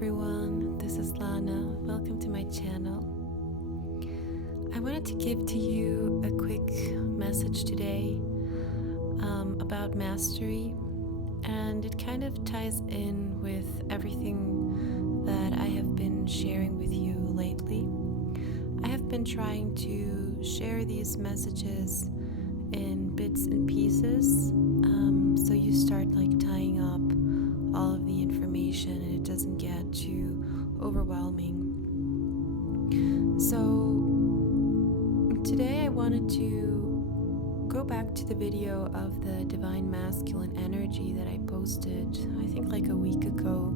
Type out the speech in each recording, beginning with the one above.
everyone, this is Lana. Welcome to my channel. I wanted to give to you a quick message today about mastery, and it kind of ties in with everything that I have been sharing with you lately. I have been trying to share these messages in bits and pieces, so you start tying up all of the information and it doesn't get too overwhelming. So today I wanted to go back to the video of the divine masculine energy that I posted, I think a week ago,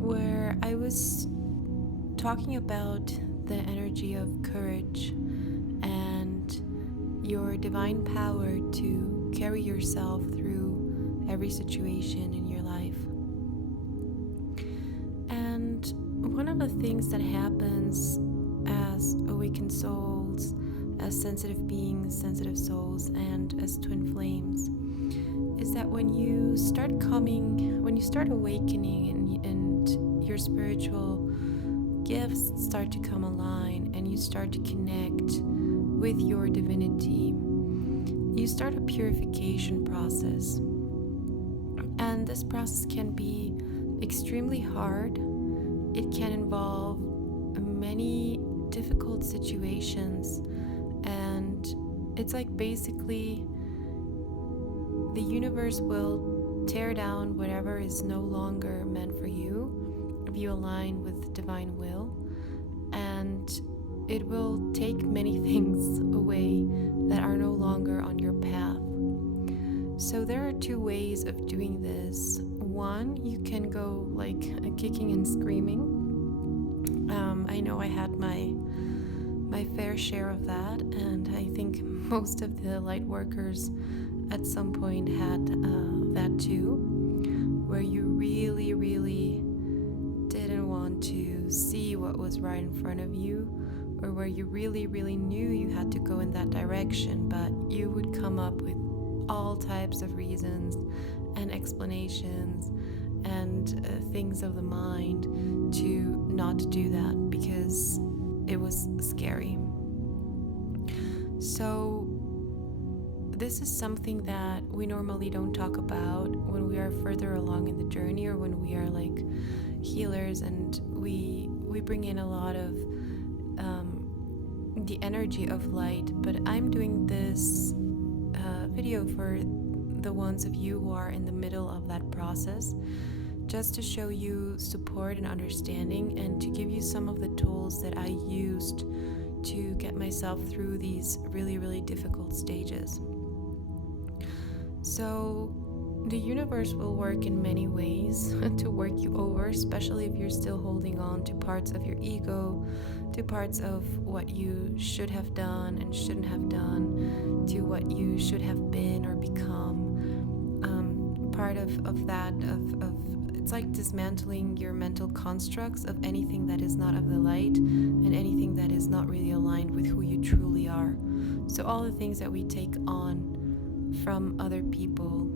where I was talking about the energy of courage and your divine power to carry yourself through every situation in your life. And one of the things that happens as awakened souls, as sensitive beings, sensitive souls, and as twin flames, is that when you start awakening and your spiritual gifts start to come online and you start to connect with your divinity, you start a purification process. And this process can be extremely hard. It can involve many difficult situations, and it's basically the universe will tear down whatever is no longer meant for you if you align with divine will, and it will take many things away that are no longer on your path. So there are two ways of doing this. One, you can go kicking and screaming. I know I had my fair share of that, and I think most of the Lightworkers at some point had that too, where you really, really didn't want to see what was right in front of you, or where you really, really knew you had to go in that direction, but you would come up with all types of reasons and explanations and things of the mind to not do that because it was scary. So this is something that we normally don't talk about when we are further along in the journey, or when we are healers and we bring in a lot of the energy of light. But I'm doing this video for the ones of you who are in the middle of that process, just to show you support and understanding, and to give you some of the tools that I used to get myself through these really, really difficult stages. So the universe will work in many ways to work you over, especially if you're still holding on to parts of your ego, to parts of what you should have done and shouldn't have done, to what you should have been or become. Part of that, it's like dismantling your mental constructs of anything that is not of the light and anything that is not really aligned with who you truly are. So all the things that we take on from other people,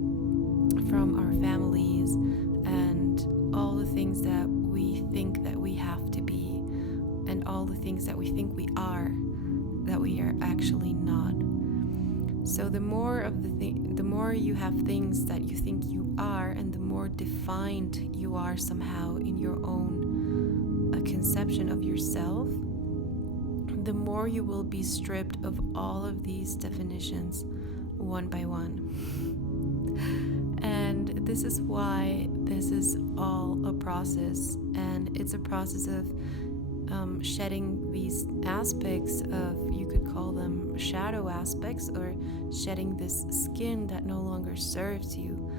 from our families, and all the things that we think that we have to be, and all the things that we think we are, that we are actually not. So the more you have things that you think you are, and the more defined you are somehow in your own conception of yourself, the more you will be stripped of all of these definitions one by one. And this is why this is all a process, and it's a process of shedding these aspects of, you could call them shadow aspects, or shedding this skin that no longer serves you,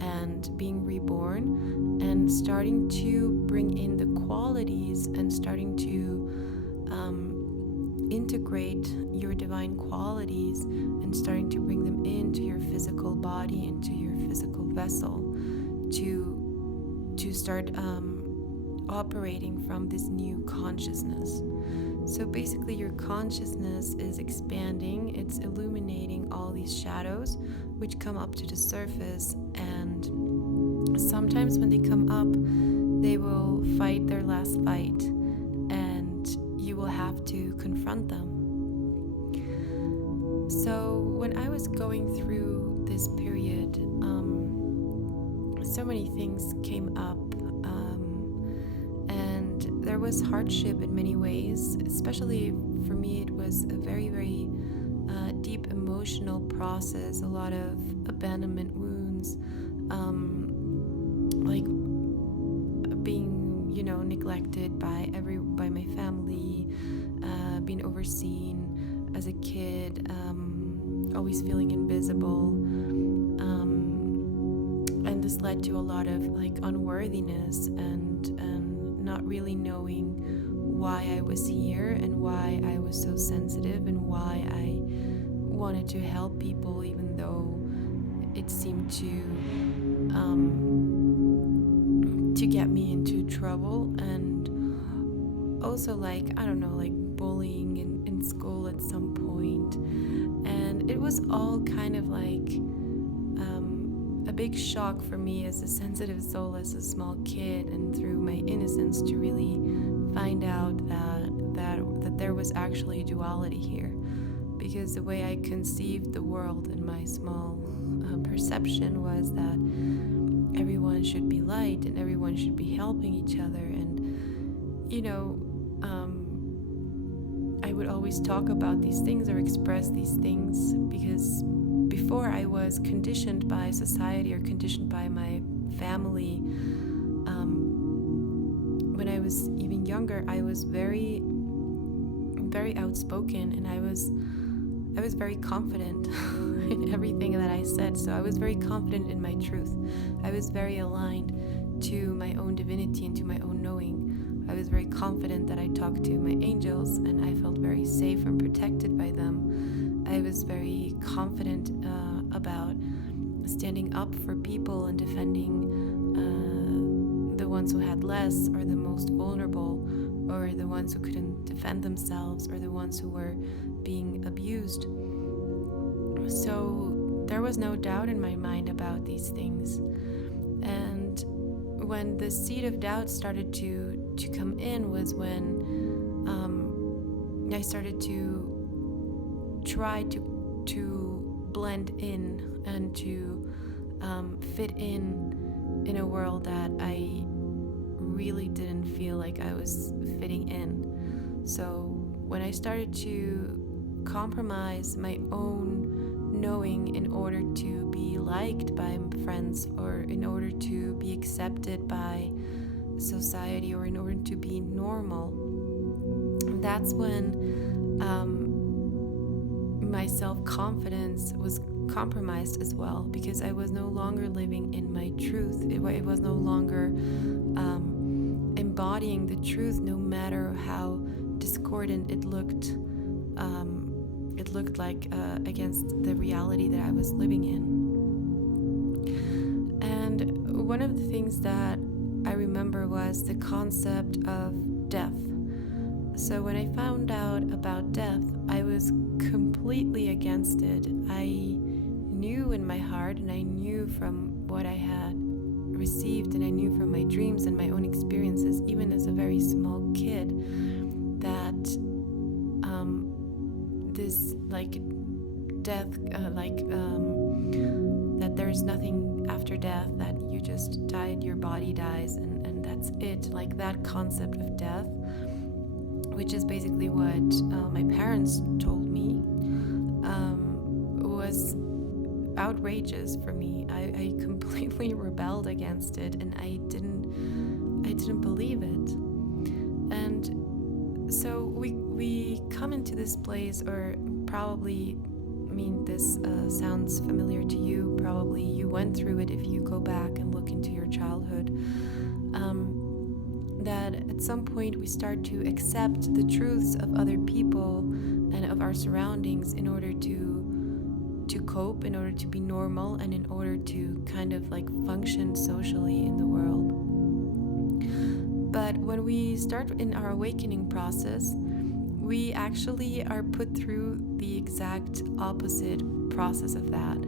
and being reborn and starting to bring in the qualities and starting to integrate your divine qualities and starting to bring them into your physical body, into your physical vessel, to start operating from this new consciousness. So basically your consciousness is expanding, it's illuminating all these shadows which come up to the surface, and sometimes when they come up, they will fight their last fight, and you will have to confront them. So when I was going through this period, so many things came up, and there was hardship in many ways. Especially for me, it was a very, very deep emotional process, a lot of abandonment wounds, like being, neglected by my family, being overseen as a kid, always feeling invisible, and this led to a lot of like unworthiness and not really knowing why I was here and why I was so sensitive and why I wanted to help people, even though it seemed to get me into trouble. And also like bullying in school at some point. And it was all kind of like a big shock for me as a sensitive soul, as a small kid, and through my innocence to really find out that there was actually duality here. Because the way I conceived the world in my small perception was that everyone should be light and everyone should be helping each other. And I would always talk about these things or express these things because before I was conditioned by society or conditioned by my family. When I was even younger, I was very, very outspoken, and I was very confident in everything that I said. So I was very confident in my truth. I was very aligned to my own divinity and to my own knowing. I was very confident that I talked to my angels, and I felt very safe and protected by them. I was very confident about standing up for people and defending the ones who had less, or the most vulnerable, or the ones who couldn't defend themselves, or the ones who were being abused. So there was no doubt in my mind about these things. And when the seed of doubt started to come in was when I started to try to blend in and to fit in a world that I really didn't feel like I was fitting in. So when I started to compromise my own knowing in order to be liked by friends, or in order to be accepted by society, or in order to be normal, that's when my self-confidence was compromised as well, because I was no longer living in my truth. It was no longer embodying the truth, no matter how discordant it looked. It looked like against the reality that I was living in. And one of the things that I remember was the concept of death. So when I found out about death, I was completely against it. I knew in my heart, and I knew from what I had received, and I knew from my dreams and my own experiences, even as a very small kid, that this like death, that there's nothing after death, that you just died, your body dies, and that's it. Like that concept of death, which is basically what my parents told me, was outrageous for me. I completely rebelled against it, and I didn't believe it. And so we come into this place, or probably, this sounds familiar to you. Probably you went through it if you go back and look into your childhood. That at some point we start to accept the truths of other people and of our surroundings in order to cope, in order to be normal, and in order to kind of like function socially in the world. But when we start in our awakening process, we actually are put through the exact opposite process of that.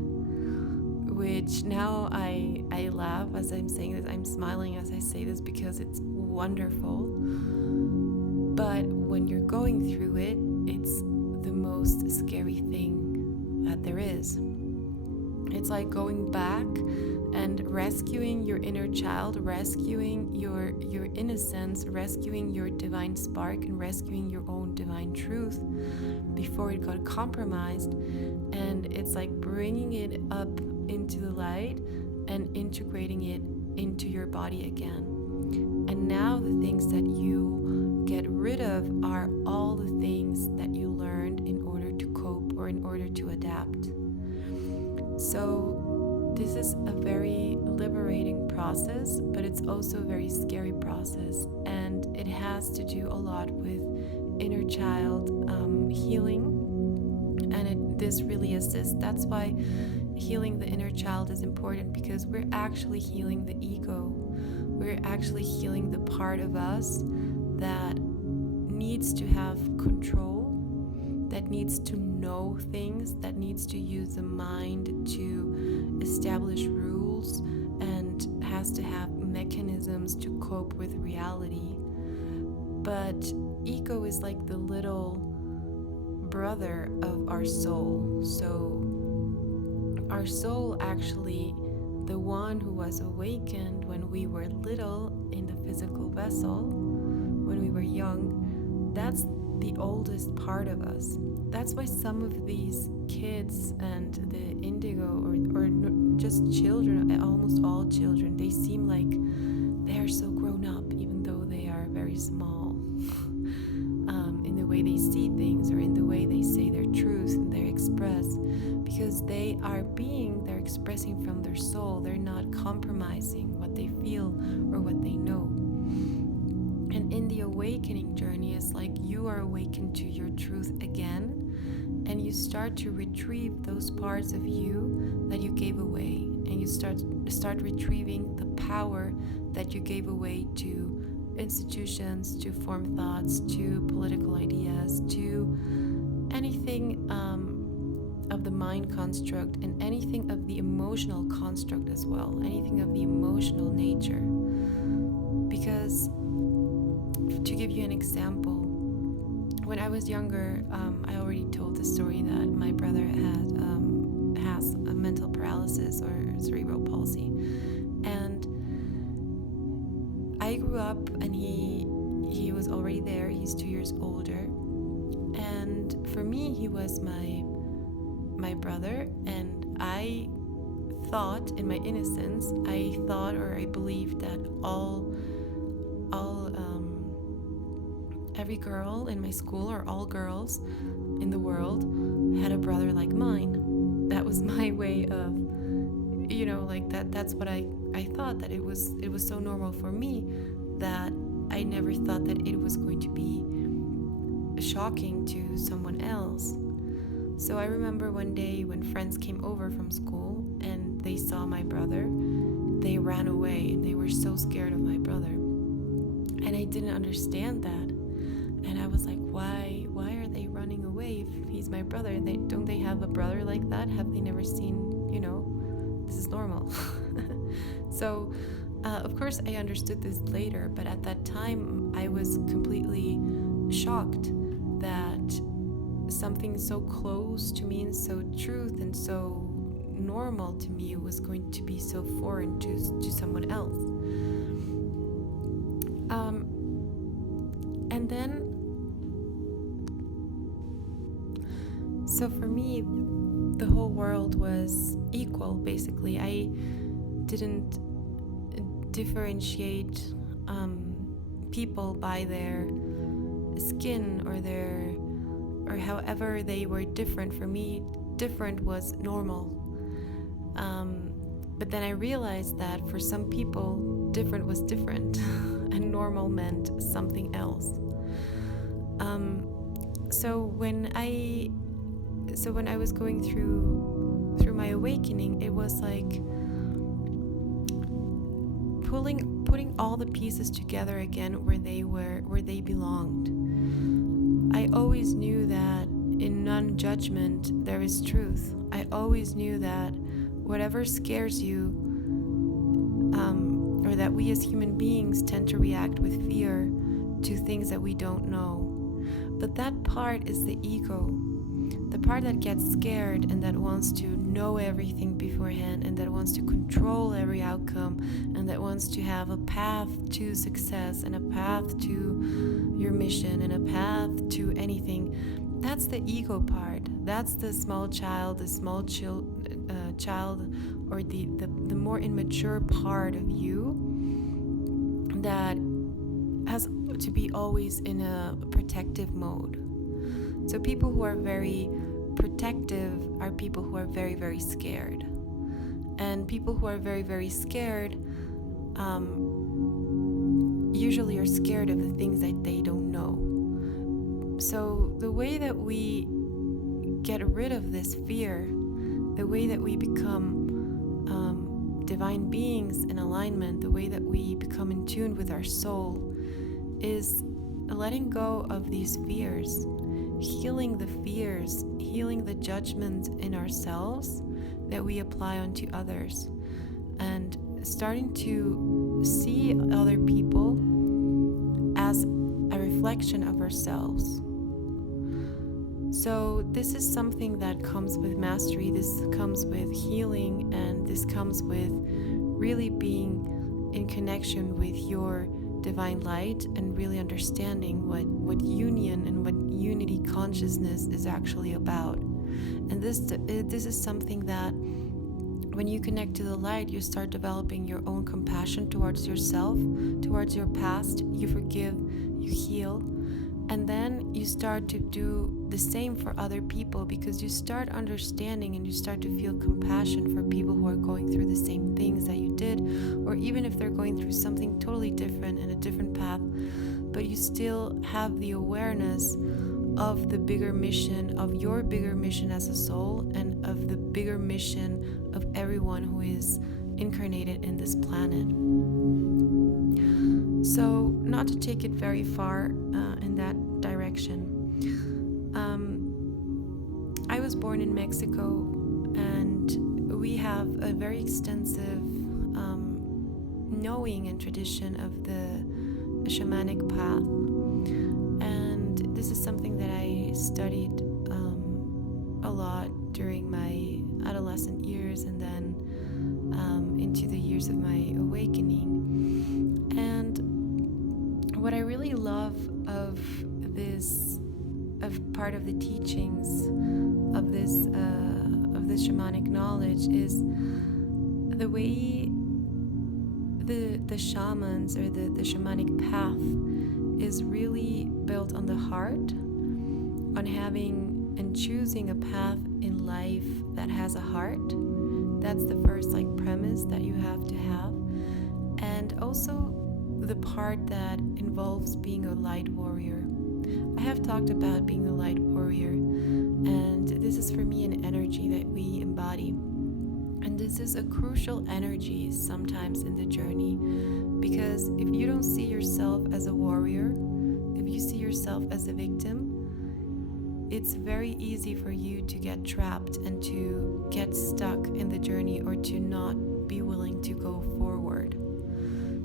which now I laugh as I'm saying this. I'm smiling as I say this because it's wonderful. But when you're going through it, it's the most scary thing that there is. It's like going back and rescuing your inner child, rescuing your innocence, rescuing your divine spark, and rescuing your own divine truth before it got compromised. And it's like bringing it up into the light and integrating it into your body again. And now the things that you get rid of are all the things that you learned in order to cope or in order to adapt. So this is a very liberating process, but it's also a very scary process, and it has to do a lot with inner child healing. And this really is this. That's why healing the inner child is important, because we're actually healing the ego. We're actually healing the part of us that needs to have control, that needs to know things, that needs to use the mind to establish rules, and has to have mechanisms to cope with reality. But ego is like the little brother of our soul. So our soul, actually the one who was awakened when we were little in the physical vessel, when we were young, that's the oldest part of us. That's why some of these kids and the indigo or just children, almost all children, they seem like they are so grown up, even though they are very small, in the way they see things or in the way they say their truth and they express, because they're expressing from their soul. They're not compromising what they feel or what they know. And in the awakening journey, it's like you are awakened to your truth again, and you start to retrieve those parts of you that you gave away, and you start retrieving the power that you gave away to institutions, to form thoughts, to political ideas, to anything of the mind construct, and anything of the emotional construct as well, anything of the emotional nature. Because to give you an example, when I was younger, I already told the story that my brother has a mental paralysis or cerebral palsy, and I grew up and he was already there. He's 2 years older, and for me he was my brother, and I thought, in my innocence, I thought or I believed that every girl in my school, or all girls in the world, had a brother like mine. That was my way of, like that's what I thought, that it was so normal for me that I never thought that it was going to be shocking to someone else. So I remember one day when friends came over from school and they saw my brother, they ran away and they were so scared of my brother. And I didn't understand that. And I was like, why are they running away if he's my brother? Don't they have a brother like that? Have they never seen, this is normal. So, of course, I understood this later, but at that time, I was completely shocked that something so close to me and so truth and so normal to me was going to be so foreign to someone else. And then, so for me, the whole world was equal, basically. I didn't differentiate people by their skin or however they were different. For me, different was normal. But then I realized that for some people, different was different, and normal meant something else. So when I was going through my awakening, it was like putting all the pieces together again where they belonged. I always knew that in non-judgment there is truth. I always knew that whatever scares you, or that we as human beings tend to react with fear to things that we don't know. But that part is the ego, the part that gets scared and that wants to know everything beforehand, and that wants to control every outcome, and that wants to have a path to success and a path to your mission and a path to anything. That's the ego part. That's the small child, child, or the more immature part of you that has to be always in a protective mode. So people who are very protective are people who are very, very scared. And people who are very, very scared usually are scared of the things that they don't know. So the way that we get rid of this fear, the way that we become divine beings in alignment, the way that we become in tune with our soul, is letting go of these fears, healing the fears, healing the judgments in ourselves that we apply onto others, and starting to see other people as a reflection of ourselves. So this is something that comes with mastery, this comes with healing, and this comes with really being in connection with your divine light and really understanding what union and what unity consciousness is actually about. And this is something that when you connect to the light, you start developing your own compassion towards yourself, towards your past. You forgive, you heal, and then you start to do the same for other people, because you start understanding and you start to feel compassion for people who are going through the same things that you did, or even if they're going through something totally different in a different path, but you still have the awareness of the bigger mission, of your bigger mission as a soul, and of the bigger mission of everyone who is incarnated in this planet. So, not to take it very far in that direction, I was born in Mexico, and we have a very extensive knowing and tradition of the Shamanic Path. And this is something that I studied a lot during my adolescent years, and then into the years of my awakening. And what I really love of part of the teachings of this shamanic knowledge is the way the shamans, or the shamanic path, is really built on the heart, on having and choosing a path in life that has a heart. That's the first premise that you have to have. And also the part that involves being a light warrior. I have talked about being a light warrior, and this is for me an energy that we embody. And this is a crucial energy sometimes in the journey, because if you don't see yourself as a warrior, if you see yourself as a victim, it's very easy for you to get trapped and to get stuck in the journey, or to not be willing to go forward.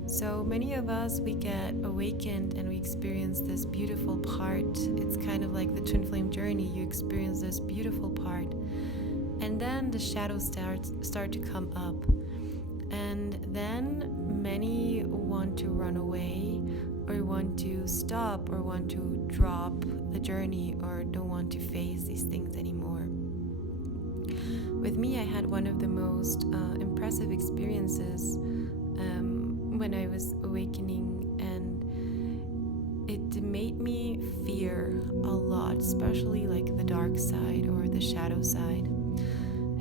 So many of us, we get awakened and we experience this beautiful part. It's kind of like the twin flame journey. You experience this beautiful part, and then the shadows start to come up, and then many want to run away, or want to stop, or want to drop the journey, or don't want to face these things anymore. With me, I had one of the most impressive experiences when I was awakening, and it made me fear a lot, especially the dark side or the shadow side.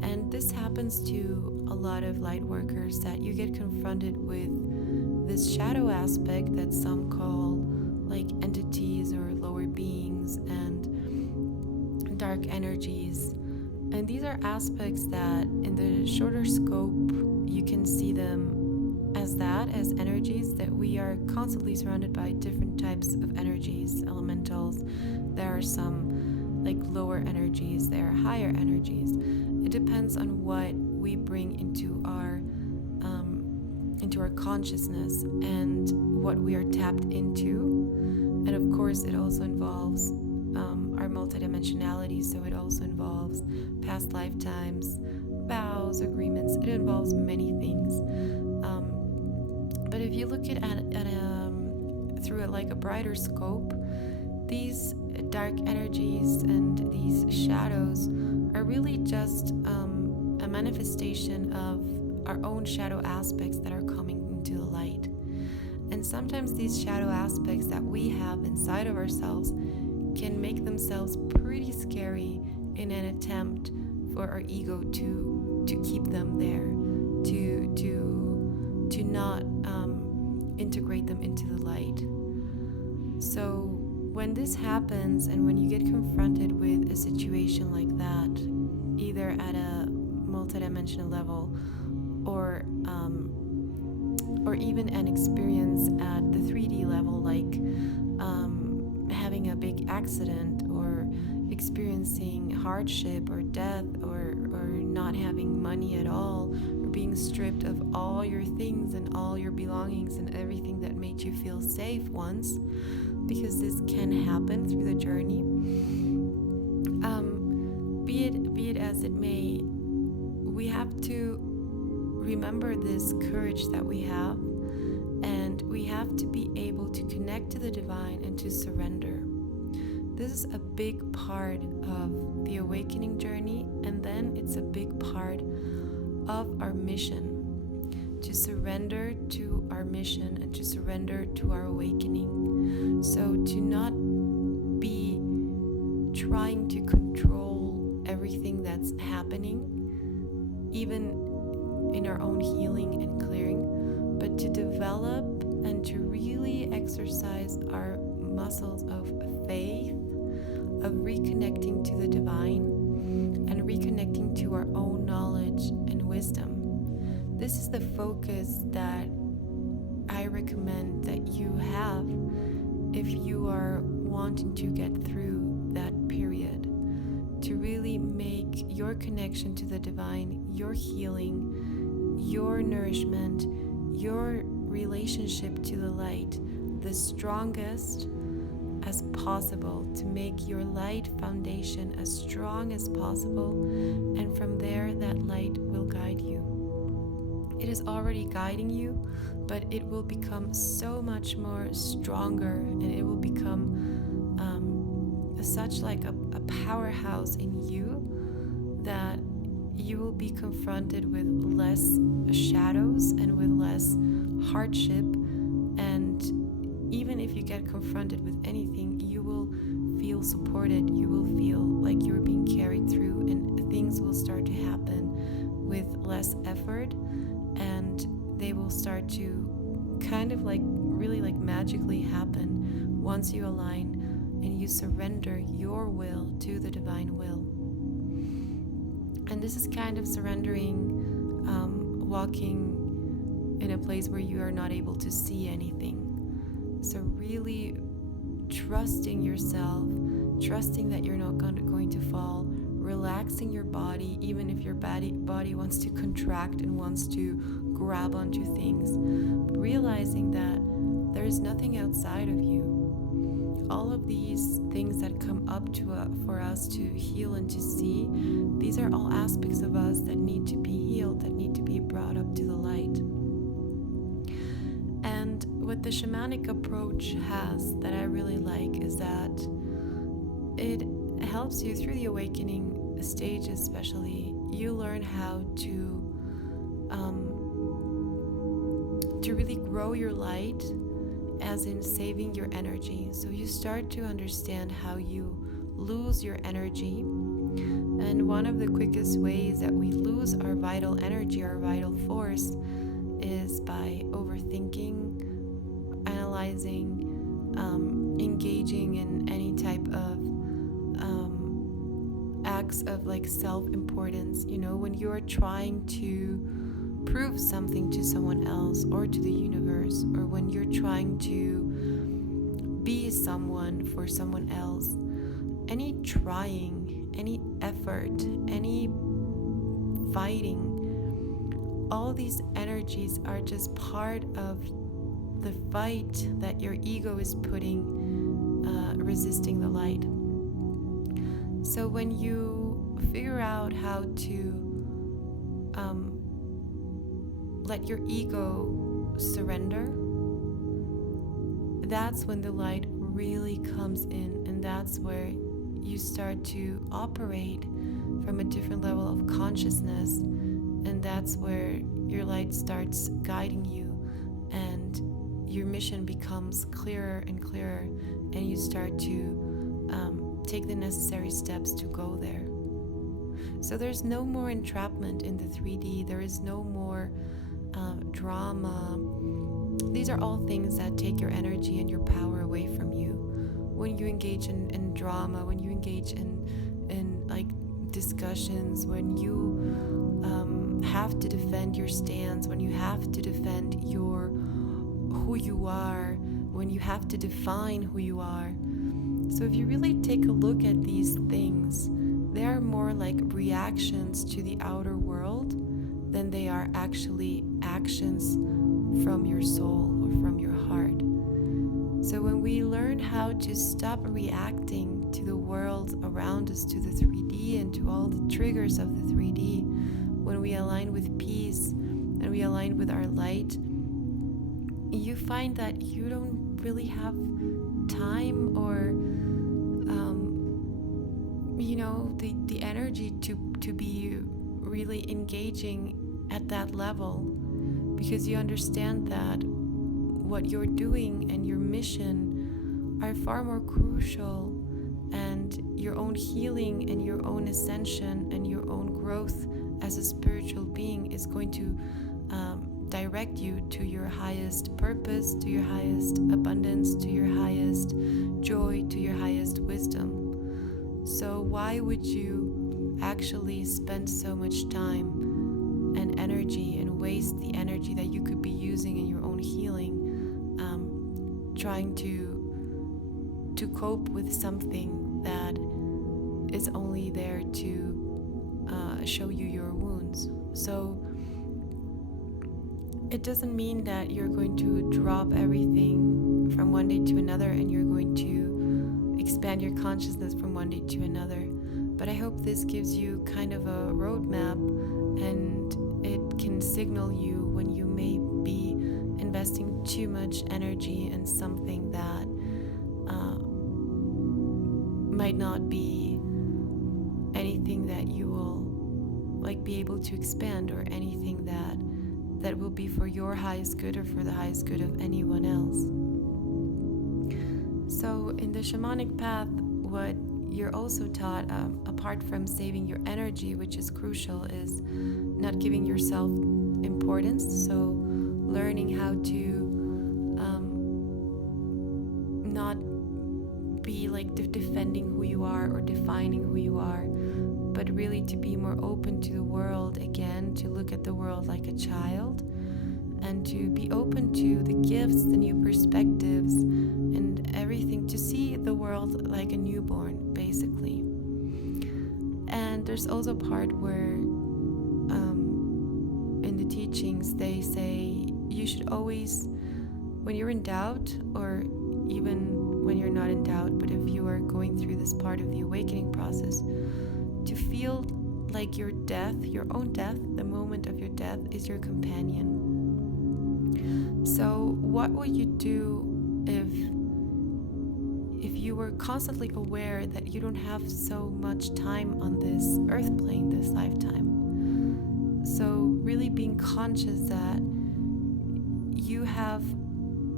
And this happens to a lot of light workers, that you get confronted with this shadow aspect that some call entities or lower beings and dark energies. And these are aspects that in the shorter scope you can see them as energies, that we are constantly surrounded by different types of energies, elementals. There are some lower energies, there are higher energies. It depends on what we bring into our consciousness and what we are tapped into. And of course, it also involves our multidimensionality, so it also involves past lifetimes, vows, agreements. It involves many things. But if you look at through like a brighter scope, these dark energies and these shadows are really just a manifestation of our own shadow aspects that are coming into the light. And sometimes these shadow aspects that we have inside of ourselves can make themselves pretty scary in an attempt for our ego to keep them there, to not integrate them into the light. So when this happens, and when you get confronted with a situation like that, either at a multidimensional level or even an experience at the 3D level, like having a big accident or experiencing hardship or death or not having money at all, or being stripped of all your things and all your belongings and everything that made you feel safe once, because this can happen through the journey. Be it as it may, we have to remember this courage that we have, and we have to be able to connect to the divine and to surrender. This is a big part of the awakening journey, and then it's a big part of our mission, to surrender to our mission and to surrender to our awakening. So to not be trying to control everything that's happening, even in our own healing and clearing, but to develop and to really exercise our muscles of faith, of reconnecting to the divine and reconnecting to our own knowledge and wisdom. This is the focus that I recommend that you have if you are wanting to get through that period, to really make your connection to the divine, your healing, your nourishment, your relationship to the light the strongest as possible, to make your light foundation as strong as possible, and from there that light will guide you. It is already guiding you, but it will become so much more stronger, and it will become such like a powerhouse in you that you will be confronted with less shadows and with less hardship. And even if you get confronted with anything, you will feel supported, you will feel like you're being carried through, and things will start to happen with less effort, and they will start to kind of like really like magically happen once you align and you surrender your will to the divine will. And this is kind of surrendering, walking in a place where you are not able to see anything. So really trusting yourself, trusting that you're not going to fall, relaxing your body, even if your body wants to contract and wants to grab onto things, realizing that there is nothing outside of you. All of these things that come up for us to heal and to see, these are all aspects of us that need to be healed, that need to be brought up to the light. And what the shamanic approach has that I really like is that it helps you through the awakening stage, especially. You learn how to really grow your light, as in saving your energy. So you start to understand how you lose your energy. And one of the quickest ways that we lose our vital energy, our vital force, is by overthinking, analyzing, engaging in any type of acts of like self-importance. You know, when you're trying to prove something to someone else or to the universe, or when you're trying to be someone for someone else, any trying, any effort, any fighting all these energies are just part of the fight that your ego is putting, resisting the light. So when you figure out how to let your ego surrender, that's when the light really comes in, and that's where you start to operate from a different level of consciousness, and that's where your light starts guiding you, and your mission becomes clearer and clearer, and you start to take the necessary steps to go there. So there's no more entrapment in the 3D. There is no more drama. These are all things that take your energy and your power away from you. When you engage in drama, when you engage in like discussions, when you have to defend your stance, when you have to defend who you are, when you have to define who you are. So if you really take a look at these things, they are more like reactions to the outer world than they are actually actions from your soul or from your heart. So when we learn how to stop reacting to the world around us, to the 3D and to all the triggers of the 3D, when we align with peace and we align with our light, you find that you don't really have time or the energy to be really engaging at that level, because you understand that what you're doing and your mission are far more crucial, and your own healing and your own ascension and your own growth as a spiritual being is going to direct you to your highest purpose, to your highest abundance, to your highest joy, to your highest wisdom. So why would you actually spend so much time and energy and waste the energy that you could be using in your own healing, trying to cope with something that is only there to show you your wounds? So it doesn't mean that you're going to drop everything from one day to another and you're going to expand your consciousness from one day to another. But I hope this gives you kind of a roadmap, and it can signal you when you may be investing too much energy in something that might not be anything that you will be able to expand, or anything that will be for your highest good or for the highest good of anyone else. So in the Shamanic Path, what you're also taught, apart from saving your energy, which is crucial, is not giving yourself importance. So learning how to not be defending who you are or defining who you are, but really to be more open to the world again, to look at the world like a child, and to be open to the gifts, the new perspectives, and everything, to see the world like a newborn, basically. And there's also a part where in the teachings they say you should always, when you're in doubt, or even when you're not in doubt, but if you are going through this part of the awakening process, to feel like your death, your own death, the moment of your death, is your companion. So what would you do if you were constantly aware that you don't have so much time on this earth plane, this lifetime? So really being conscious that you have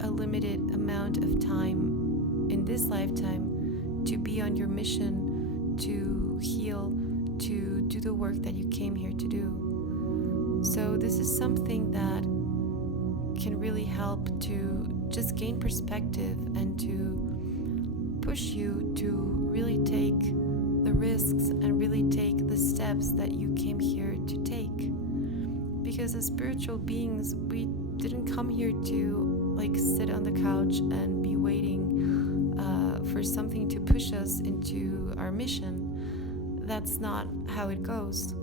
a limited amount of time in this lifetime to be on your mission, to heal, to do the work that you came here to do. So this is something that can really help to just gain perspective and to push you to really take the risks and really take the steps that you came here to take. Because as spiritual beings, we didn't come here to sit on the couch and be waiting for something to push us into our mission. That's not how it goes.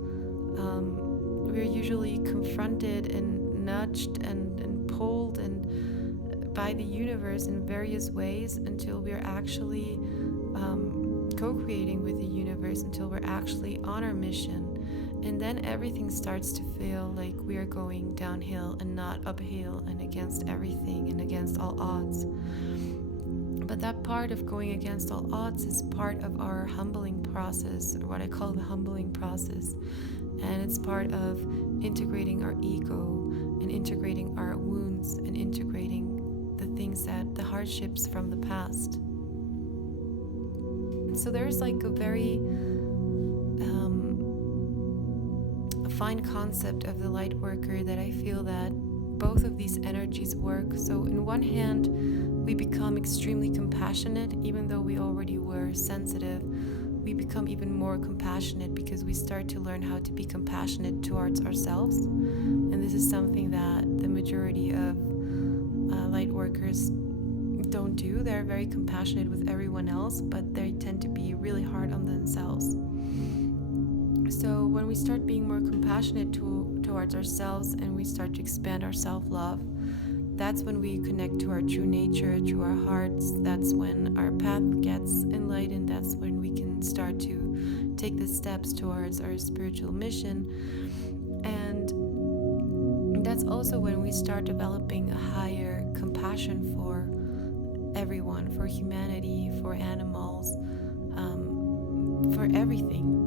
we're usually confronted and nudged and pulled and by the universe in various ways until we're actually co-creating with the universe, until we're actually on our mission. And then everything starts to feel like we are going downhill and not uphill and against everything and against all odds. But that part of going against all odds is part of our humbling process, or what I call the humbling process. And it's part of integrating our ego and integrating our wounds and integrating the hardships from the past. And so there's like a very a fine concept of the light worker that I feel that both of these energies work. So in one hand, we become extremely compassionate, even though we already were sensitive. We become even more compassionate because we start to learn how to be compassionate towards ourselves. And this is something that the majority of light workers don't do. They're very compassionate with everyone else, but they tend to be really hard on themselves. So when we start being more compassionate towards ourselves and we start to expand our self-love, that's when we connect to our true nature, to our hearts. That's when our path gets enlightened. That's when we can start to take the steps towards our spiritual mission. And that's also when we start developing a higher compassion for everyone, for humanity, for animals, for everything.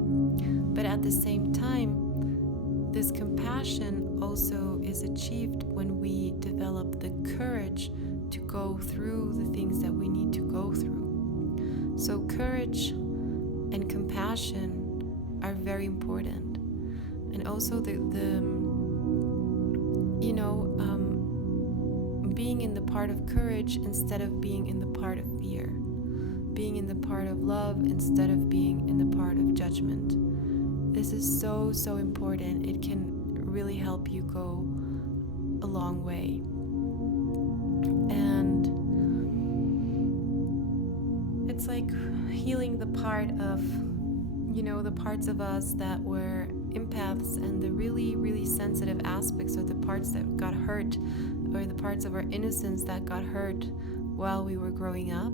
But at the same time, this compassion also is achieved when we develop the courage to go through the things that we need to go through. So courage and compassion are very important. And also being in the part of courage instead of being in the part of fear. Being in the part of love instead of being in the part of judgment. This is so, so important. It can really help you go a long way. And it's like healing the part of, the parts of us that were empaths and the really, really sensitive aspects, or the parts that got hurt, or the parts of our innocence that got hurt while we were growing up.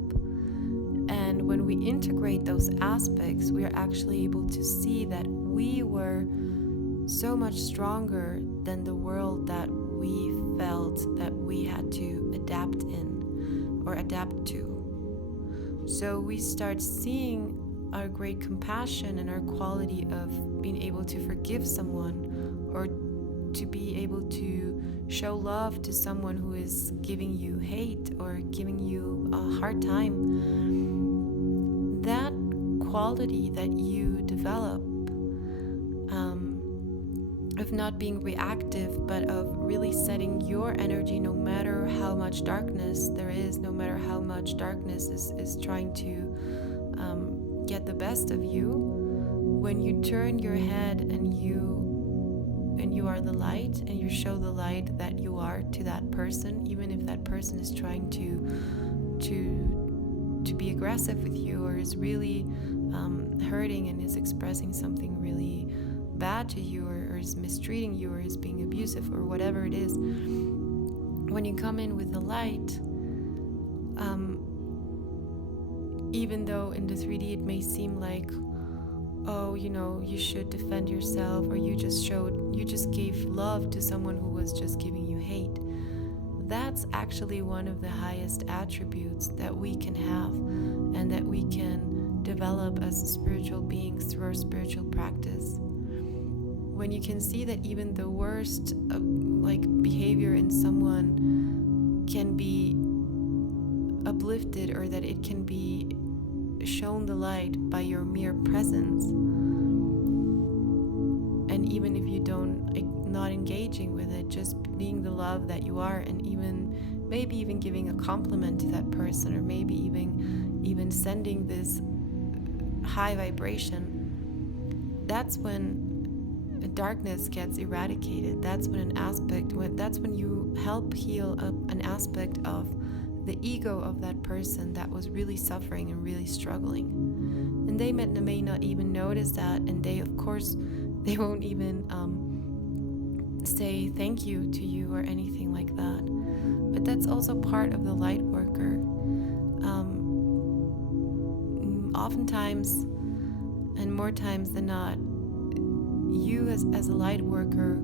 And when we integrate those aspects, we are actually able to see that we were so much stronger than the world that we felt that we had to adapt in or adapt to. So we start seeing our great compassion and our quality of being able to forgive someone, or to be able to show love to someone who is giving you hate or giving you a hard time. That quality that you develop of not being reactive, but of really setting your energy, no matter how much darkness there is, no matter how much darkness is trying to get the best of you. When you turn your head and you are the light, and you show the light that you are to that person, even if that person is trying to be aggressive with you, or is really hurting and is expressing something really bad to you, or is mistreating you, or is being abusive, or whatever it is. When you come in with the light, even though in the 3D it may seem like, oh, you should defend yourself, or you just gave love to someone who was just giving you hate. That's actually one of the highest attributes that we can have and that we can develop as spiritual beings through our spiritual practice. When you can see that even the worst behavior in someone can be uplifted, or that it can be shown the light by your mere presence, and even if you not engaging with it, just being the love that you are, and maybe even giving a compliment to that person, or maybe even sending this high vibration, that's when darkness gets eradicated. That's when you help heal an aspect of the ego of that person that was really suffering and really struggling. And they may not even notice that, and they won't even say thank you to you or anything like that. But that's also part of the light worker. Oftentimes, and more times than not, you as a light worker,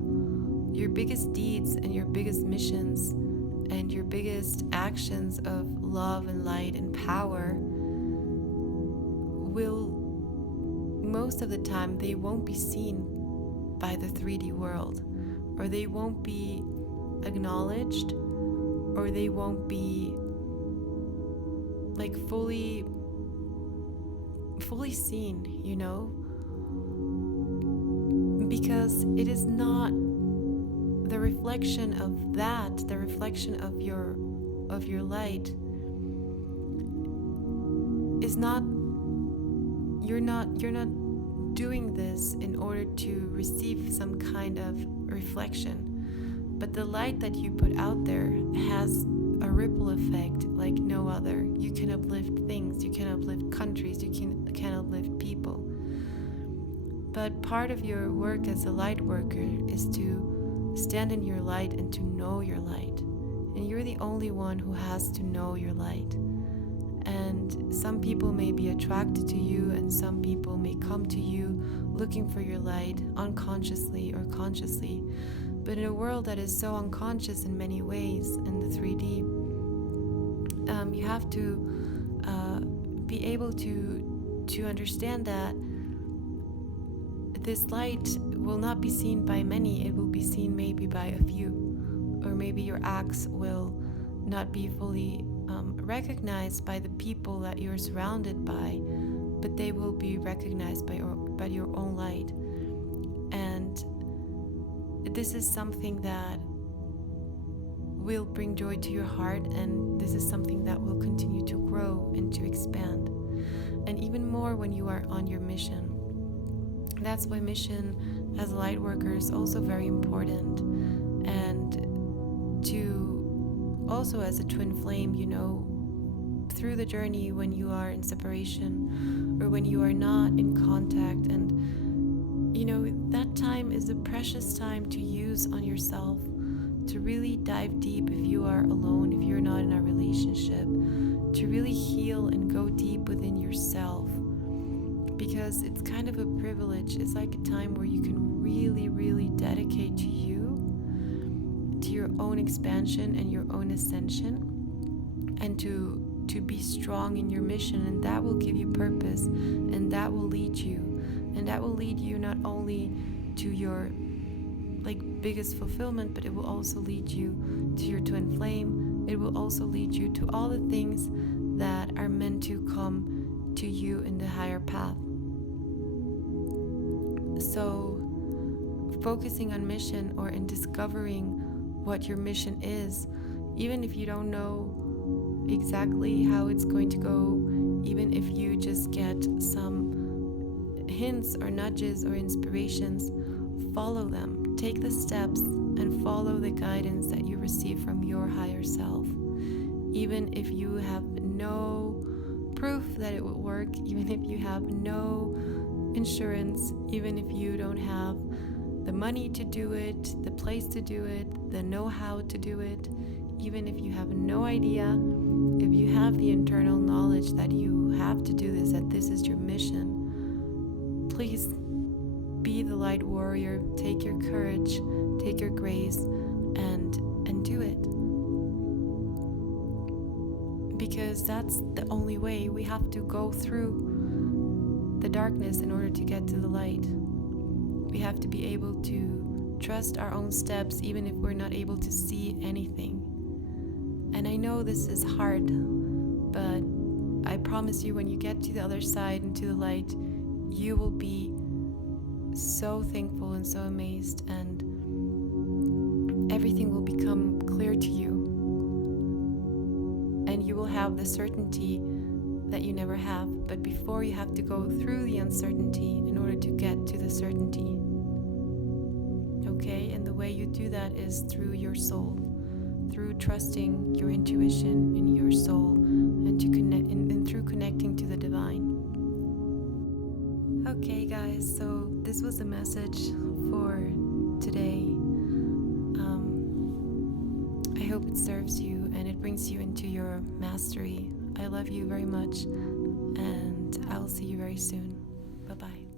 your biggest deeds and your biggest missions and your biggest actions of love and light and power will, most of the time, they won't be seen by the 3D world, or they won't be acknowledged, or they won't be like fully seen, you know, because it is not the reflection of that, the reflection of your light is not, you're not doing this in order to receive some kind of reflection, but the light that you put out there has a ripple effect like no other. You can uplift things, you can uplift countries, you can uplift people. But part of your work as a light worker is to stand in your light and to know your light. And you're the only one who has to know your light. And some people may be attracted to you, and some people may come to you looking for your light unconsciously or consciously. But in a world that is so unconscious in many ways, in the 3D, you have to be able to understand that this light will not be seen by many. It will be seen maybe by a few, or maybe your acts will not be fully recognized by the people that you're surrounded by, but they will be recognized by your own light. And this is something that will bring joy to your heart, and this is something that will continue to grow and to expand, and even more when you are on your mission. That's why mission as a light worker is also very important, and to also as a twin flame, you know, through the journey when you are in separation or when you are not in contact, and you know, that time is a precious time to use on yourself, to really dive deep if you are alone, if you're not in a relationship, to really heal and go deep within yourself, because it's kind of a privilege. It's like a time where you can really, really dedicate to you, to your own expansion and your own ascension, and to be strong in your mission, and that will give you purpose, and that will lead you, not only to your like biggest fulfillment, but it will also lead you to your twin flame. It will also lead you to all the things that are meant to come to you in the higher path. So focusing on mission, or in discovering what your mission is, even if you don't know exactly how it's going to go, even if you just get some hints or nudges or inspirations, follow them. Take the steps and follow the guidance that you receive from your higher self. Even if you have no proof that it will work, even if you have no insurance, even if you don't have the money to do it, the place to do it, the know-how to do it, even if you have no idea, if you have the internal knowledge that you have to do this, that this is your mission, please be the light warrior. Take your courage, take your grace, and do it. Because that's the only way. We have to go through the darkness in order to get to the light. We have to be able to trust our own steps, even if we're not able to see anything. And I know this is hard, but I promise you, when you get to the other side and to the light, you will be so thankful and so amazed, and everything will become clear to you. And you will have the certainty that you never have. But before, you have to go through the uncertainty in order to get to the certainty. Okay? And the way you do that is through your soul, through trusting your intuition in your soul, and to connect, and through connecting to the divine. Okay, guys, so this was the message for today. it serves you and it brings you into your mastery. I love you very much, and I will see you very soon. Bye-bye.